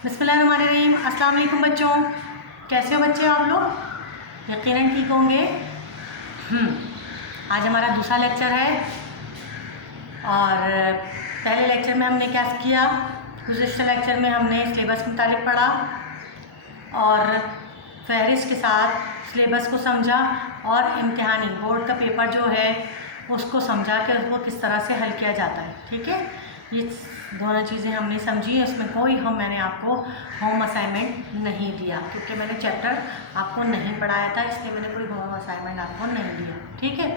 बिस्मिल्लाहिर्रहमानिर्रहीम। अस्सलाम वालेकुम बच्चों, कैसे हो बच्चे आप लोग? यकीनन ठीक होंगे। आज हमारा दूसरा लेक्चर है और पहले लेक्चर में हमने क्या किया, गुज़िश्ता लेक्चर में हमने सिलेबस के मुतालिक पढ़ा और फहरिस्त के साथ सिलेबस को समझा और इम्तिहानी बोर्ड का पेपर जो है उसको समझा कि उसको किस तरह से हल किया जाता है। ठीक है, ये दोनों चीज़ें हमने समझी। उसमें कोई मैंने आपको होम असाइनमेंट नहीं दिया क्योंकि मैंने चैप्टर आपको नहीं पढ़ाया था, इसलिए मैंने कोई होम असाइनमेंट आपको नहीं दिया। ठीक है,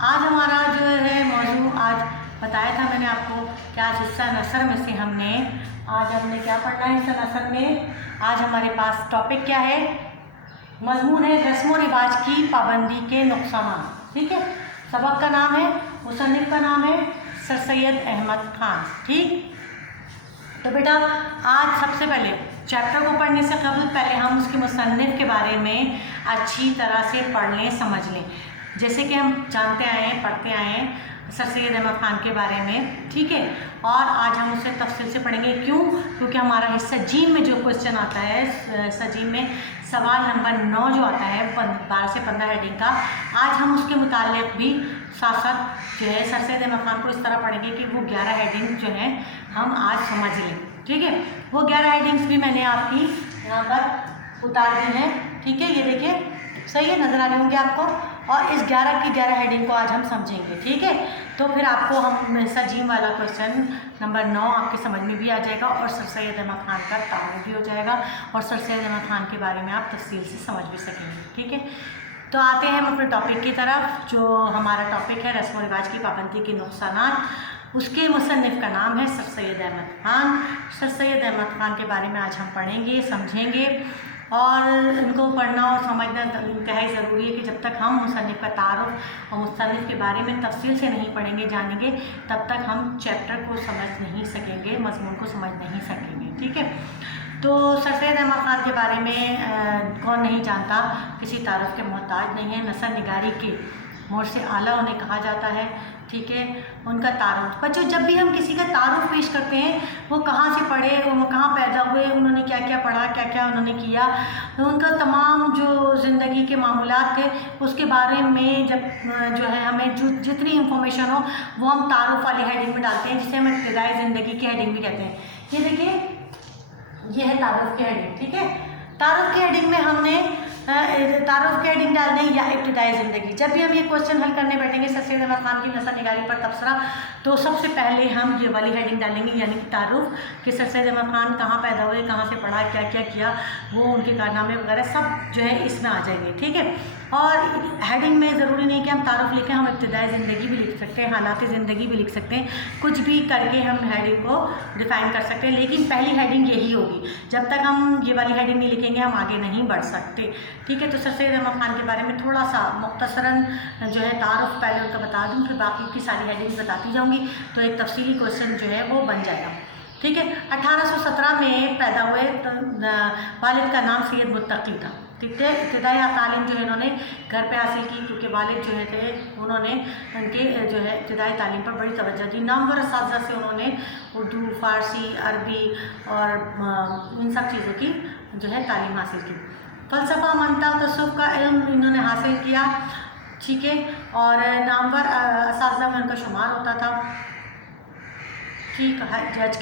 आज हमारा जो है मौजू आज बताया था मैंने आपको कि आज हिस्सा नसर में से हमने क्या पढ़ना है। हिस्सा नसर में आज हमारे पास टॉपिक क्या है, मजमून है रस्म व रिवाज की पाबंदी के नुकसान। ठीक है, सबक का नाम है, मुसन्निफ का नाम है सर सैयद अहमद खान। ठीक, तो बेटा आज सबसे पहले चैप्टर को पढ़ने से पहले हम उसके मुसन्निफ के बारे में अच्छी तरह से पढ़ लें, समझ लें। जैसे कि हम जानते आए हैं, पढ़ते आए हैं सर सैयद अहमद खान के बारे में। ठीक है, और आज हम उसे तफसील से पढ़ेंगे। क्यों? क्योंकि हमारा हिस्सा जीम में जो क्वेश्चन आता है, हिस्सा जीम में सवाल नंबर 9 जो आता है 12 से 15 हेडिंग का, आज हम उसके मुतालिक भी साथ साथ जो है सर सैयद अहमद खान को इस तरह पढ़ेंगे कि वो 11 हेडिंग जो है हम आज समझ लें। ठीक है, वो 11 हेडिंग्स भी मैंने आपकी यहाँ पर उतार दी हैं। ठीक है, ये देखिए सही है, नज़र आ रहे होंगे आपको। और इस 11 की 11 हेडिंग को आज हम समझेंगे। ठीक है, तो फिर आपको हम सजीम वाला क्वेश्चन नंबर 9 आपके समझ में भी आ जाएगा और सर सैयद अहमद खान का तारुफ भी हो जाएगा और सर सैयद अहमद खान के बारे में आप तफसील से समझ भी सकेंगे। ठीक है, तो आते हैं हम अपने टॉपिक की तरफ। जो हमारा टॉपिक है रस्म व रिवाज की पाबंदी के नुकसान, उसके मुसन्निफ का नाम है सर सैयद अहमद खान। सर सैयद अहमद खान के बारे में आज हम पढ़ेंगे, समझेंगे और इनको पढ़ना और समझना इंतहाई ज़रूरी है कि जब तक हम मुसन्निफ का तारुफ और मुसन्निफ के बारे में तफसील से नहीं पढ़ेंगे, जानेंगे, तब तक हम चैप्टर को समझ नहीं सकेंगे, मज़मून को समझ नहीं सकेंगे। ठीक है, तो सर सैयद अहमद खान के बारे में कौन नहीं जानता, किसी तारुफ के मोहताज नहीं है। नसर निगारी के मोड़ से आला उन्हें कहा जाता है। ठीक है, उनका तारुफ, बच्चों जब भी हम किसी का तारुफ पेश करते हैं, वो कहाँ से पढ़े, वो कहाँ पैदा हुए, उन्होंने क्या क्या पढ़ा, क्या क्या उन्होंने किया, उनका तमाम जो ज़िंदगी के मामूलात थे उसके बारे में जब जो है हमें जितनी इंफॉर्मेशन हो वो हम तारुफ वाली हेडिंग में डालते हैं, जिसे हम इब्तिदाई ज़िंदगी की हेडिंग भी कहते हैं। ये देखिए, ये है तारुफ की हेडिंग। ठीक है, तारुफ की हेडिंग में हमने तारुफ की हेडिंग डाल दें या इब्तिदाई ज़िंदगी। जब भी हम ये क्वेश्चन हल करने बैठेंगे सर सैयद अहमद खान की नसर निगारी पर तबसरा, तो सबसे पहले हम ये वाली हेडिंग डालेंगे, यानी कि तारुफ, कि सर सैयद अहमद खान कहाँ पैदा हुए, कहाँ से पढ़ा, क्या क्या किया, वो उनके कारनामे वगैरह सब जो है इसमें आ जाएंगे। ठीक है, और हेडिंग में ज़रूरी नहीं कि हम तारुफ लिखें, हम इब्तिदाई ज़िंदगी भी लिख सकते हैं, हालात ज़िंदगी भी लिख सकते हैं, कुछ भी करके हम हेडिंग को डिफ़ाइन कर सकते हैं। लेकिन पहली हेडिंग यही होगी, जब तक हम ये वाली हेडिंग नहीं लिखेंगे हम आगे नहीं बढ़ सकते। ठीक है, तो सर सैयद अहमद खान के बारे में थोड़ा सा मुख्तसरन जो है तारुफ पहले उनका बता दूँ, फिर बाकी की सारी हेडिंग बताती जाऊँगी, तो एक तफसीली क्वेश्चन जो है वो बन जाएगा। ठीक है, 1817 में पैदा हुए, तो वालिद का नाम सैयद मुत्तकी था। ठीक है, इब्तिदाई तालीम जो है इन्होंने घर पे हासिल की, क्योंकि वालिद जो है थे उन्होंने उनके जो है इब्तिदाई तालीम पर बड़ी तवज्जो दी। नामवर असातिज़ा से उन्होंने उर्दू, फ़ारसी, अरबी और इन सब चीज़ों की जो है तालीम हासिल की। फ़लसफ़ा, मंतक़, तसव्वुफ़ का इल्म इन्होंने हासिल किया। ठीक है, और नामवर असातिज़ा में उनका शुमार होता था। ठीक है, जज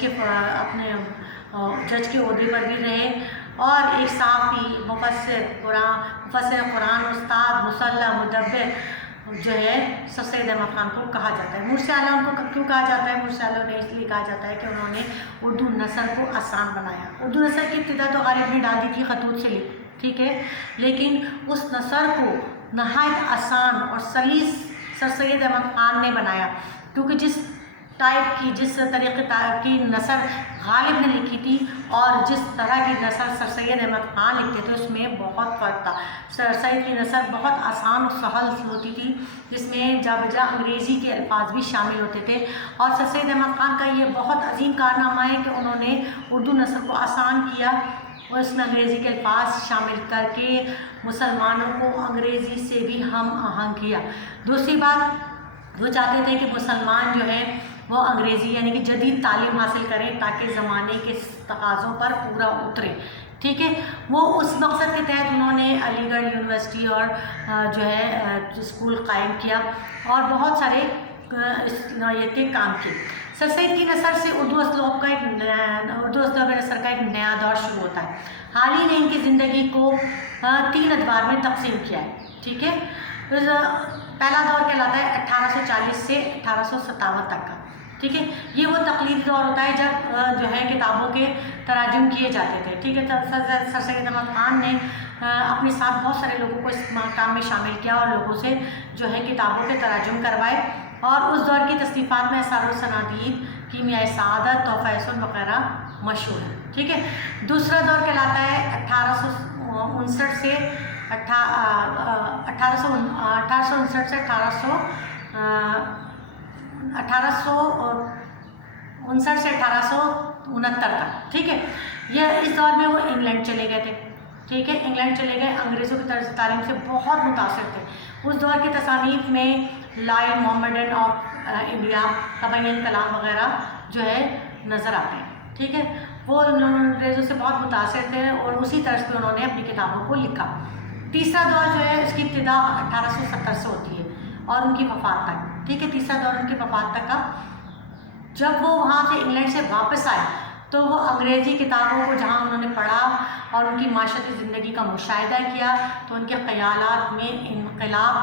के ओहदे पर भी रहे और एक साफ़ी, मुफस्सिर कुरान, उस्ताद, मुसल्ला, मुदब्बिर जो है सर सैयद अहमद खान को कहा जाता है। मुर्शे आला उनको क्यों कहा जाता है? मुर्शे आला ने इसलिए कहा जाता है कि उन्होंने उर्दू नसर को आसान बनाया। उर्दू नसर की इब्तिदा तो गालिब ने डाल दी थी खतूत से, ठीक है, लेकिन उस नसर को नहायत आसान और सलीस सर सैयद अहमद खान ने बनाया, क्योंकि जिस तरीक़े की नसर गालिब ने लिखी थी और जिस तरह की नसर सर सैयद अहमद खान लिखते थे उसमें बहुत फ़र्क था। सर सैयद की नसर बहुत आसान और सहल होती थी, जिसमें जाबजा अंग्रेज़ी के अल्फाज भी शामिल होते थे, और सर सैयद अहमद खान का ये बहुत अजीम कारनामा है कि उन्होंने उर्दू नसर को आसान किया और इसमें अंग्रेज़ी के अल्फाज शामिल करके मुसलमानों को अंग्रेज़ी से भी हम आहंग किया। दूसरी बात, वो चाहते थे कि मुसलमान जो है وہ انگریزی یعنی کہ جدید تعلیم حاصل کریں تاکہ زمانے کے تقاضوں پر پورا اترے، ٹھیک ہے۔ وہ اس مقصد کے تحت انہوں نے علی گڑھ یونیورسٹی اور جو ہے اسکول قائم کیا اور بہت سارے اس نوعیت کے کام کیے۔ سر سید کی نثر سے اردو اسلوب نثر کا ایک نیا دور شروع ہوتا ہے۔ حال ہی نے ان کی زندگی کو 3 ادوار میں تقسیم کیا ہے، ٹھیک ہے۔ پہلا دور کہلاتا ہے 1840 سے 1857 تک کا، ٹھیک ہے۔ یہ وہ تقلیدی دور ہوتا ہے جب جو ہے کتابوں کے تراجم کیے جاتے تھے، ٹھیک ہے۔ سر سید احمد خان نے اپنے ساتھ بہت سارے لوگوں کو اس کام میں شامل کیا اور لوگوں سے جو ہے کتابوں کے تراجم کروائے، اور اس دور کی تصنیفات میں اثار الصنادید، کیمیائے سعادت، تحفہ حسن وغیرہ مشہور ہے، ٹھیک ہے۔ دوسرا دور کہلاتا ہے 1859 سے 1869 تک، ٹھیک ہے۔ یہ اس دور میں وہ انگلینڈ چلے گئے تھے، ٹھیک ہے۔ انگلینڈ چلے گئے، انگریزوں کی طرز تعلیم سے بہت متاثر تھے۔ اس دور کی تصانیف میں لائل محمڈن آف انڈیا، تبین الکلام وغیرہ جو ہے نظر آتے ہیں، ٹھیک ہے۔ وہ انگریزوں سے بہت متاثر تھے اور اسی طرز پہ انہوں نے اپنی کتابوں کو لکھا۔ تیسرا دور جو ہے اس کی ابتدا 1870 سے ہوتی ہے اور ان کی وفات تک، ٹھیک ہے۔ تیسرا دور ان کی وفات تک کا، جب وہ وہاں سے انگلینڈ سے واپس آئے تو وہ انگریزی کتابوں کو جہاں انہوں نے پڑھا اور ان کی معاشرتی زندگی کا مشاہدہ کیا تو ان کے خیالات میں انقلاب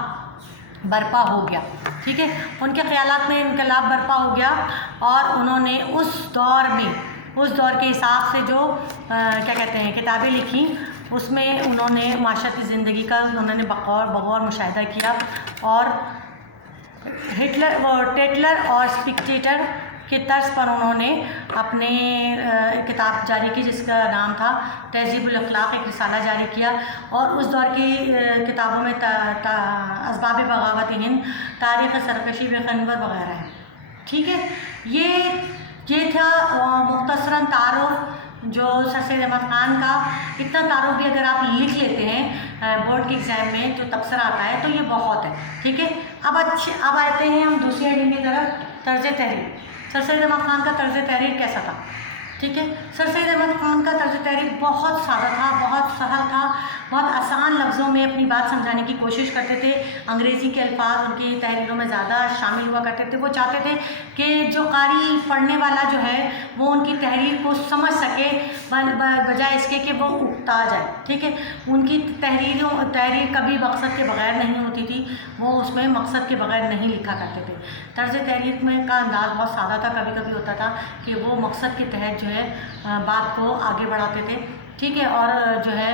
برپا ہو گیا، ٹھیک ہے۔ ان کے خیالات میں انقلاب برپا ہو گیا اور انہوں نے اس دور کے حساب سے جو کیا کہتے ہیں کتابیں لکھی، اس میں انہوں نے معاشرتی زندگی کا انہوں نے بغور مشاہدہ کیا اور ٹیٹلر اور اسپیکٹیٹر کے طرز پر انہوں نے اپنے کتاب جاری کی جس کا نام تھا تہذیب الاخلاق، ایک رسالہ جاری کیا، اور اس دور کی کتابوں میں اسباب بغاوت ہند، تاریخ سرکشی بخنور وغیرہ ہے، ٹھیک ہے۔ یہ تھا مختصراً تعارف جو سر سید احمد خان کا۔ اتنا تعارف بھی اگر آپ لکھ لیتے ہیں بورڈ کے ایگزام میں جو تبصرہ آتا ہے تو یہ بہت ہے، ٹھیک ہے۔ اب آتے ہیں ہم دوسری ہیڈنگ کی طرف، طرز تحریر۔ سر سید احمد خان کا طرز تحریر کیسا تھا، ٹھیک ہے۔ سر سید احمد خان کا طرز تحریر بہت سادہ تھا، بہت سہل تھا، بہت آسان لفظوں میں اپنی بات سمجھانے کی کوشش کرتے تھے۔ انگریزی کے الفاظ ان کی تحریروں میں زیادہ شامل ہوا کرتے تھے۔ وہ چاہتے تھے کہ جو قاری پڑھنے والا جو ہے وہ ان کی تحریر کو سمجھ سکے بجائے اس کے کہ وہ اکتا جائے، ٹھیک ہے۔ ان کی تحریر کبھی مقصد کے بغیر نہیں ہوتی تھی، وہ اس میں مقصد کے بغیر نہیں لکھا کرتے تھے۔ طرز تحریر میں کا انداز بہت سادہ تھا، کبھی کبھی ہوتا تھا کہ وہ مقصد کے تحت جو ہے بات کو آگے بڑھاتے تھے، ٹھیک ہے، اور جو ہے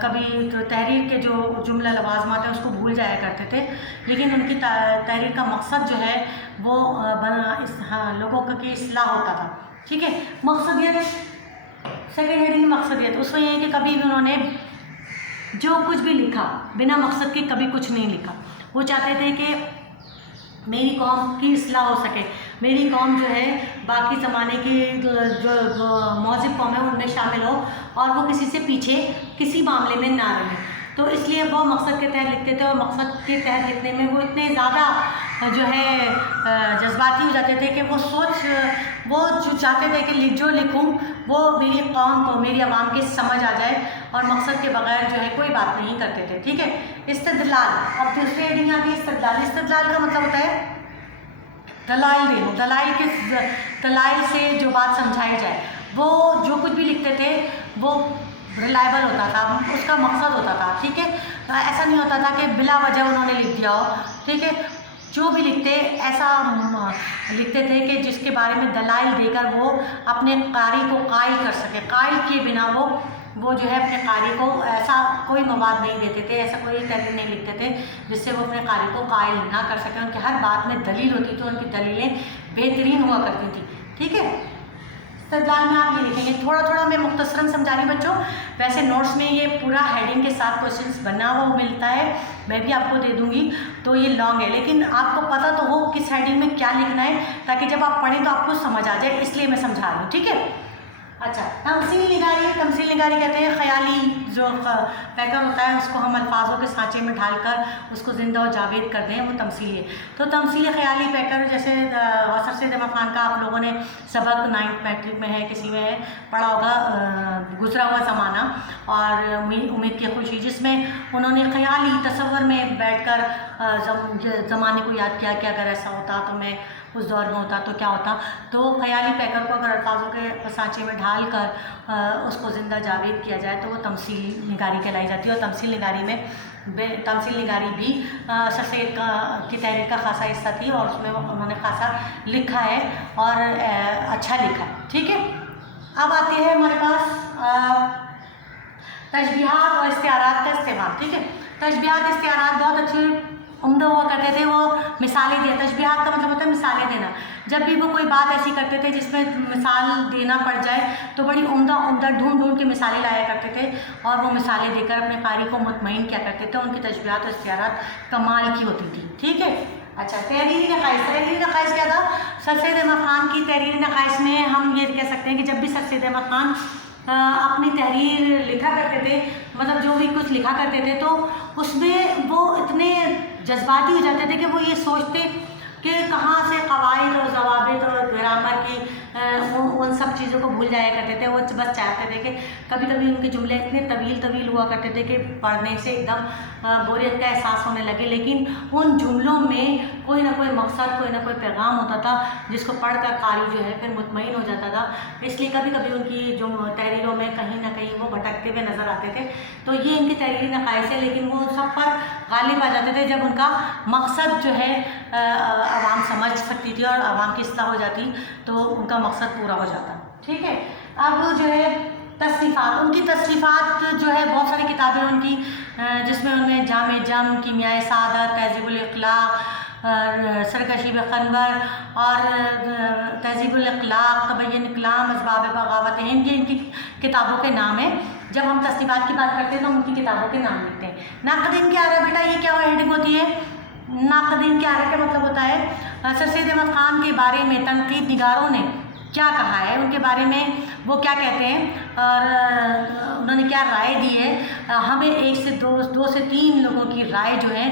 کبھی تحریر کے جو جملہ لوازمات ہیں اس کو بھول جایا کرتے تھے، لیکن ان کی تحریر کا مقصد جو ہے وہ لوگوں کی اصلاح ہوتا تھا، ٹھیک ہے۔ مقصدیت، سیکنڈ ہیڈنگ مقصدیت، اس میں یہ ہے کہ کبھی بھی انہوں نے جو کچھ بھی لکھا بنا مقصد کے کبھی کچھ نہیں لکھا۔ وہ چاہتے تھے کہ میری قوم کی اصلاح ہو سکے، میری قوم جو ہے باقی زمانے کی جو مہذب قوم ہے ان میں شامل ہو اور وہ کسی سے پیچھے کسی معاملے میں نہ رہے، تو اس لیے وہ مقصد کے تحت لکھتے تھے، اور مقصد کے تحت لکھنے میں وہ اتنے زیادہ جو ہے جذباتی ہو جاتے تھے کہ وہ جو چاہتے تھے کہ جو لکھوں وہ میری قوم کو، میری عوام کے سمجھ آ جائے، اور مقصد کے بغیر جو ہے کوئی بات نہیں کرتے تھے، ٹھیک ہے۔ استدلال، اب دوسری ہیڈنگ آ گئی استدلال۔ استدلال کا مطلب ہوتا ہے دلائل دینا، دلائل سے جو بات سمجھائی جائے۔ وہ جو کچھ بھی لکھتے تھے وہ ریلائبل ہوتا تھا، اس کا مقصد ہوتا تھا، ٹھیک ہے۔ ایسا نہیں ہوتا تھا کہ بلا وجہ انہوں نے لکھ دیا ہو، ٹھیک ہے۔ جو بھی لکھتے ایسا لکھتے تھے کہ جس کے بارے میں دلائل دے کر وہ اپنے قاری کو قائل کر سکے، قائل کیے بنا وہ جو ہے اپنے قاری کو ایسا کوئی مواد نہیں دیتے تھے، ایسا کوئی تحریر نہیں لکھتے تھے جس سے وہ اپنے قاری کو قائل نہ کر سکیں۔ ان کی ہر بات میں دلیل ہوتی تو ان کی دلیلیں بہترین ہوا کرتی تھیں، ٹھیک ہے۔ استدلال میں آپ یہ لکھیں گے، تھوڑا تھوڑا میں مختصراً سمجھا رہی بچوں، ویسے نوٹس میں یہ پورا ہیڈنگ کے ساتھ کوشچنس بنا ہوا ملتا ہے، میں بھی آپ کو دے دوں گی، تو یہ لانگ ہے لیکن آپ کو پتہ تو ہو کس ہیڈنگ میں کیا لکھنا ہے تاکہ جب آپ پڑھیں تو آپ کو سمجھ آ جائے، اس لیے میں سمجھا رہی ہوں، ٹھیک ہے۔ अच्छा, तमसील निगारी कहते हैं ख़याली जो पैकर होता है उसको हम अल्फाजों के सांचे में ढालकर उसको ज़िंदा और जावेद कर दें, वो तमसील है। तो तमसील ख़याली पैकर जैसे गौसर सैयद अहमद ख़ान का आप लोगों ने सबक 9th मैट्रिक में है, किसी में है, पढ़ा होगा, गुजरा हुआ ज़माना और उम्मीद की खुशी, जिसमें उन्होंने ख़याली तसव्वुर में बैठकर ज़माने को याद किया कि अगर ऐसा होता तो मैं उस दौर में होता तो क्या होता। तो ख़याली पैकर को अगर अल्फाजों के सांचे में ढाल कर उसको ज़िंदा जावेद किया जाए तो वो तमसील निगारी कहलाई जाती है। और तमसील निगारी भी सर सैयद की तहरीर का खासा हिस्सा थी और उसमें उन्होंने खासा लिखा है और अच्छा लिखा है। ठीक है, अब आती है हमारे पास तशबीहात और इस्तिआरात का इस्तेमाल। ठीक है, तशबीहात इस्तिआरात बहुत अच्छे उम्दा हुआ करते थे, वो मिसालें दिया। तशबीहात का मतलब होता है मिसालें देना। जब भी वो कोई बात ऐसी करते थे जिसमें मिसाल देना पड़ जाए तो बड़ी उम्दा ढूंढ के मिसालें लाया करते थे और वो मिसालें देकर अपने कारी को मुतमईन किया करते थे। उनकी तशबीहात और इस्तिआरात कमाल की होती थी। ठीक है, अच्छा, तहरीरी नक़ाइस क्या था? सर सैयद अहमद ख़ान की तहरीरी नक़ाइस में हम ये कह सकते हैं कि जब भी सर सैयद अहमद ख़ान अपनी तहरीर लिखा करते थे, मतलब जो भी कुछ लिखा करते थे, तो उसमें वो इतने जज्बाती हो जाते थे कि वो ये सोचते कि कहाँ से कवायद और ज़वाबित और ग्रामर की उन सब चीज़ों को भूल जाया करते थे। वो बस चाहते थे कि कभी कभी उनके जुमले इतने तवील हुआ करते थे कि पढ़ने से एकदम बोरियत का एहसास होने लगे, लेकिन उन जुमलों में कोई ना कोई मकसद, कोई ना कोई पैगाम होता था जिसको पढ़कर कारी जो है फिर मुतमईन हो जाता था। इसलिए कभी कभी उनकी जो तहरीरों में कहीं ना कहीं वो भटकते हुए नज़र आते थे। तो ये इनकी तहरीरी नक़ाइस है, लेकिन वो सब पर गालिब आ जाते थे जब उनका मकसद जो है आवाम समझ सकती थी और आवाम की इस्लाह हो जाती तो उनका मकसद पूरा हो जाता। ठीक है, अब जो है तसनीफ़ात, उनकी तसनीफ़ात जो है बहुत सारी किताबें उनकी, जिसमें उनमें जामे जम, कीमियाए सादत, तहज़ीबुल इख़लाक़, सरकशी ख़नवर और तहज़ीबुल इख़लाक़, तबय्युन इक़लाम, असबाब बग़ावत हिंद, ये इनकी किताबों के नाम हैं। जब हम तसनीफ़ात की बात करते हैं तो उनकी किताबों के नाम लिखते हैं। नाक़दीन क्या है बेटा, ये क्या हेडिंग होती है? नाक़दीन क्या है, क्या मतलब होता है? सर सैयद अहमद ख़ान के बारे में तनक़ीद निगारों ने क्या कहा है, उनके बारे में वो क्या कहते हैं और उन्होंने क्या राय दी है। हमें 1 से 2 से 3 लोगों की राय जो है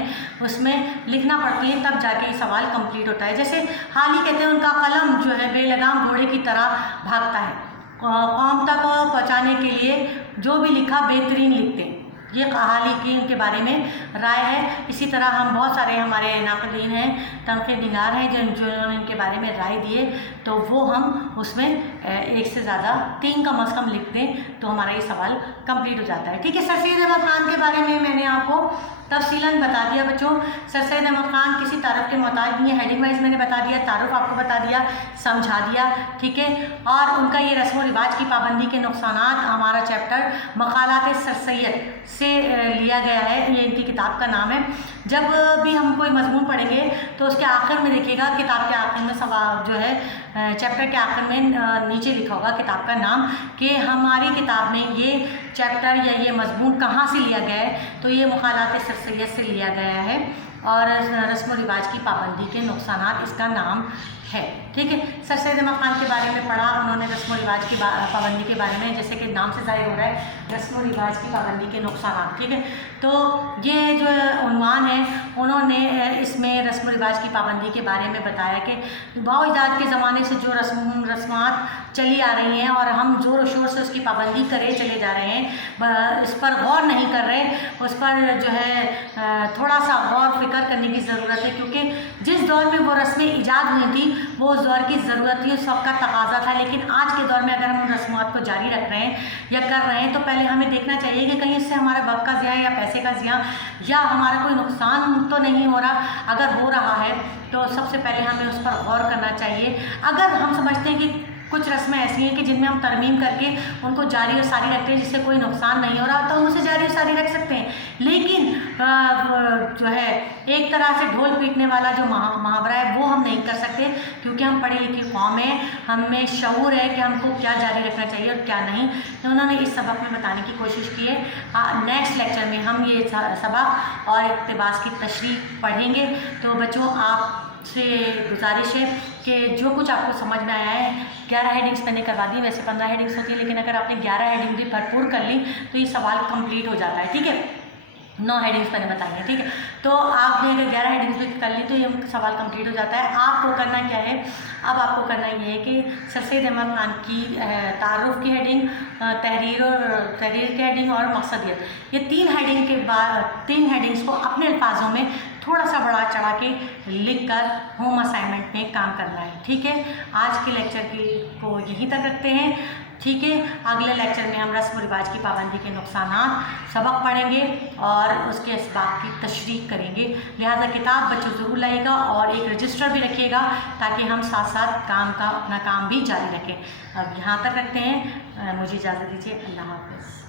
उसमें लिखना पड़ती है, तब जाके ये सवाल कंप्लीट होता है। जैसे हाल ही कहते हैं उनका कलम जो है बेलगाम घोड़े की तरह भागता है, कौम तक पहुँचाने के लिए जो भी लिखा बेहतरीन लिखते हैं। ये कहाली की उनके बारे में राय है। इसी तरह हम बहुत सारे हमारे नाक़दीन हैं, तनक़ीद निगार हैं जिन्होंने इनके बारे में राय दिए, तो वो हम उसमें 1 से ज़्यादा 3 कम अज़ कम लिख दें तो हमारा ये सवाल कंप्लीट हो जाता है। ठीक है, सर सैयद अहमद ख़ान के बारे में मैंने आपको तफ़सीलन बता दिया बच्चों। सर सैयद अहमद ख़ान किसी तारुफ़ के मोहताज नहीं है, हेडिंग वाइज मैंने बता दिया, तारुफ़ आपको बता दिया, समझा दिया। ठीक है, और उनका ये रस्म व रिवाज की पाबंदी के नुकसानात, हमारा चैप्टर मक़ालात सर सैयद से लिया गया है, ये इनकी किताब का नाम है। जब भी हम कोई मज़मून पढ़ेंगे तो उसके आखिर में देखिएगा, किताब के आखिर में सवाल जो है चैप्टर के आखिर में नीचे लिखा होगा किताब का नाम कि हमारी किताब में ये चैप्टर या ये मज़मून कहाँ से लिया गया है। तो ये मक़ालात सर सैयद से लिया गया है और रस्म व रिवाज की पाबंदी के नुकसानात इसका नाम है। ठीक है, सर सैयद अहमद ख़ान के बारे में पढ़ा उन्होंने, रस्म व रिवाज की पाबंदी के बारे में, जैसे कि नाम से ज़ाहिर हो रहा है रस्म व रिवाज की पाबंदी के नुकसानात। ठीक है, तो ये जो उन्वान है उन्होंने इसमें रस्म व रिवाज की पाबंदी के बारे में बताया कि बाइजाद के ज़माने से जो रस्मात चली आ रही हैं और हम ज़ोर शोर से उसकी पाबंदी करे चले जा रहे हैं, इस पर गौर नहीं कर रहे, उस पर जो है थोड़ा सा गौर फिक्र करने की ज़रूरत है, क्योंकि जिस दौर में वो रस्में ईजाद हुई थी वो उस दौर की ज़रूरत थी, उस वक्त का तकाजा था। लेकिन आज के दौर में अगर हम रस्मात को जारी रख रहे हैं या कर रहे हैं तो पहले हमें देखना चाहिए कि कहीं इससे हमारे वक्त का ज़िया या पैसे का ज़िया या हमारा कोई नुकसान तो नहीं हो रहा। अगर हो रहा है तो सबसे पहले हमें उस पर गौर करना चाहिए। अगर हम समझते हैं कि कुछ रस्में ऐसी हैं कि जिनमें हम तरमीम करके उनको जारी और सारी रखते हैं जिससे कोई नुकसान नहीं हो रहा, तो हम उसे जारी और सारी रख सकते हैं। लेकिन जो है एक तरह से ढोल पीटने वाला जो मुहावरा है वो हम नहीं कर सकते, क्योंकि हम पढ़ी लिखी कौम है, हमें शऊर है कि हमको क्या जारी रखना चाहिए और क्या नहीं। तो उन्होंने इस सबक में बताने की कोशिश की है। नेक्स्ट लेक्चर में हम ये सबक और इक़्तिबास की तशरीह पढ़ेंगे। तो बच्चों आप से गुजारिश है कि जो कुछ आपको समझ में आया है, 11 हेडिंग्स मैंने करवा दी, वैसे 15 हेडिंग्स होती है, लेकिन अगर आपने 11 हेडिंग भी भरपूर कर ली तो ये सवाल कंप्लीट हो जाता है, ठीक है। 9 हेडिंग्स मैंने बताई हैं, ठीक है। तो आपने अगर 11 हेडिंग्स भी कर ली तो ये सवाल कंप्लीट हो जाता है। आपको करना क्या है, अब आपको करना ये है कि सर सैयद अहमद खान की तारुफ की हेडिंग, तहरीर की हेडिंग और मकसदियत, ये 3 हेडिंग के बाद 3 हेडिंग्स को अपने अल्फाजों में थोड़ा सा बढ़ा चढ़ा के लिख कर होम असाइनमेंट में काम करना है, ठीक है। आज के लेक्चर को यहीं तक रखते हैं, ठीक है। अगले लेक्चर में हम रस्म व रिवाज की पाबंदी के नुकसानात सबक पढ़ेंगे और उसके इसबाब की तशरीह करेंगे। लिहाजा किताब बच्चों ज़रूर लाइएगा और एक रजिस्टर भी रखिएगा ताकि हम साथ साथ अपना काम भी जारी रखें। अब यहाँ तक रखते हैं, मुझे इजाज़त दीजिए। अल्लाह हाफ़िज़।